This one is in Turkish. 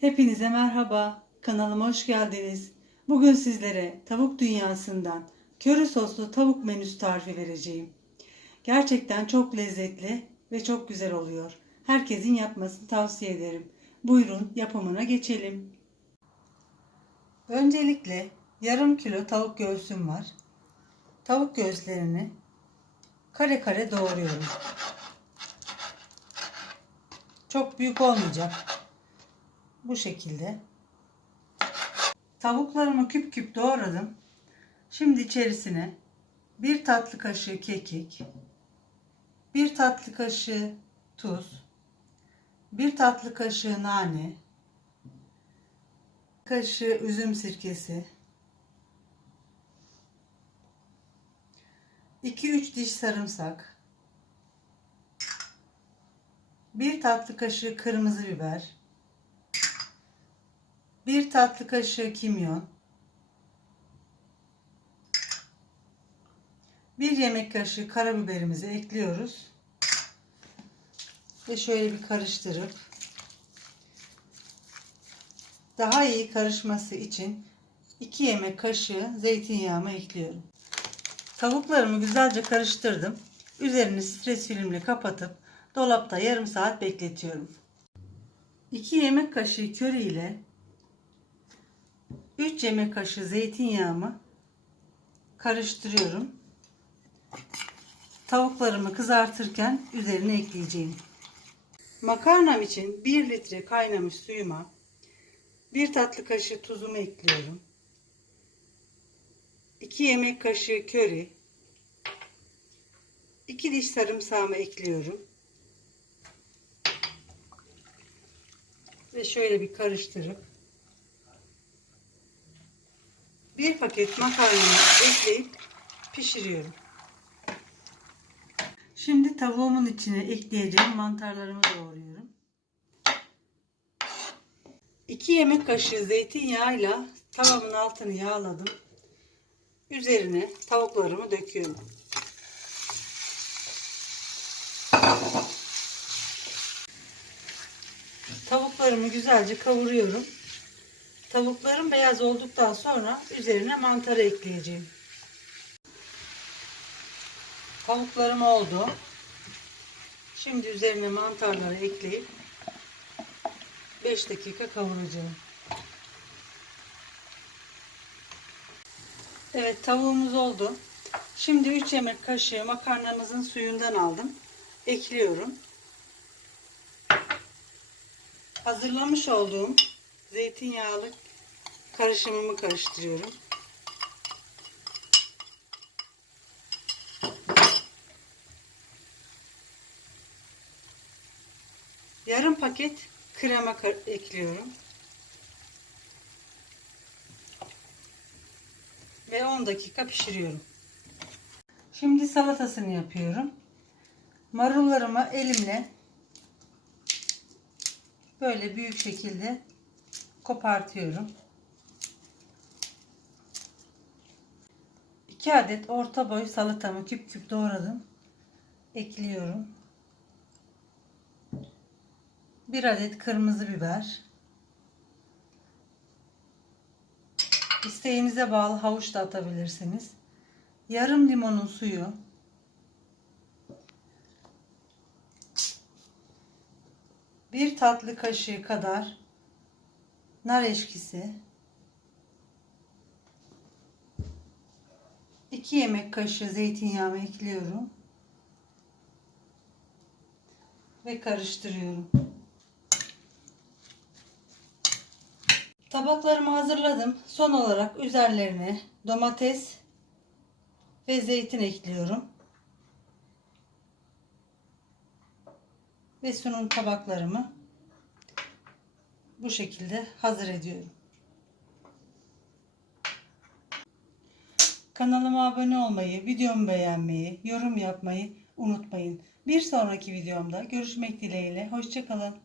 Hepinize merhaba. Kanalıma hoş geldiniz. Bugün sizlere tavuk dünyasından köri soslu tavuk menüsü tarifi vereceğim. Gerçekten çok lezzetli ve çok güzel oluyor. Herkesin yapmasını tavsiye ederim. Buyurun yapımına geçelim. Öncelikle yarım kilo tavuk göğsüm var. Tavuk göğüslerini kare kare doğruyorum. Çok büyük olmayacak. Bu şekilde. Tavuklarımı küp küp doğradım. Şimdi içerisine bir tatlı kaşığı kekik, bir tatlı kaşığı tuz, bir tatlı kaşığı nane, kaşığı üzüm sirkesi, 2-3 diş sarımsak, bir tatlı kaşığı kırmızı biber, bir tatlı kaşığı kimyon, bir yemek kaşığı karabiberimizi ekliyoruz ve şöyle bir karıştırıp daha iyi karışması için 2 yemek kaşığı zeytinyağımı ekliyorum. Tavuklarımı güzelce karıştırdım. Üzerini stres filmle kapatıp dolapta yarım saat bekletiyorum. 2 yemek kaşığı köri ile 3 yemek kaşığı zeytinyağımı karıştırıyorum. Tavuklarımı kızartırken üzerine ekleyeceğim. Makarnam için 1 litre kaynamış suyuma 1 tatlı kaşığı tuzumu ekliyorum. 2 yemek kaşığı köri, 2 diş sarımsağımı ekliyorum. Ve şöyle bir karıştırıp bir paket makarnamı ekleyip pişiriyorum. Şimdi tavuğumun içine ekleyeceğim mantarlarımı doğruyorum. 2 yemek kaşığı zeytinyağıyla tavamın altını yağladım. Üzerine tavuklarımı döküyorum. Tavuklarımı güzelce kavuruyorum. Tavuklarım beyaz olduktan sonra üzerine mantarı ekleyeceğim. Tavuklarım oldu. Şimdi üzerine mantarları ekleyip 5 dakika kavuracağım. Evet tavuğumuz oldu. Şimdi 3 yemek kaşığı makarnamızın suyundan aldım. Ekliyorum. Hazırlamış olduğum zeytinyağlı karışımımı karıştırıyorum. Yarım paket krema ekliyorum. Ve 10 dakika pişiriyorum. Şimdi salatasını yapıyorum. Marullarımı elimle böyle büyük şekilde kopartıyorum. 2 adet orta boy salatamı küp küp doğradım. Ekliyorum. 1 adet kırmızı biber. İsteğinize bağlı havuç da atabilirsiniz. Yarım limonun suyu. Bir tatlı kaşığı kadar nar eşkisi. 2 yemek kaşığı zeytinyağımı ekliyorum. Ve karıştırıyorum. Tabaklarımı hazırladım. Son olarak üzerlerine domates ve zeytin ekliyorum. Ve sunum tabaklarımı bu şekilde hazır ediyorum. Kanalıma abone olmayı, videomu beğenmeyi, yorum yapmayı unutmayın. Bir sonraki videomda görüşmek dileğiyle. Hoşçakalın.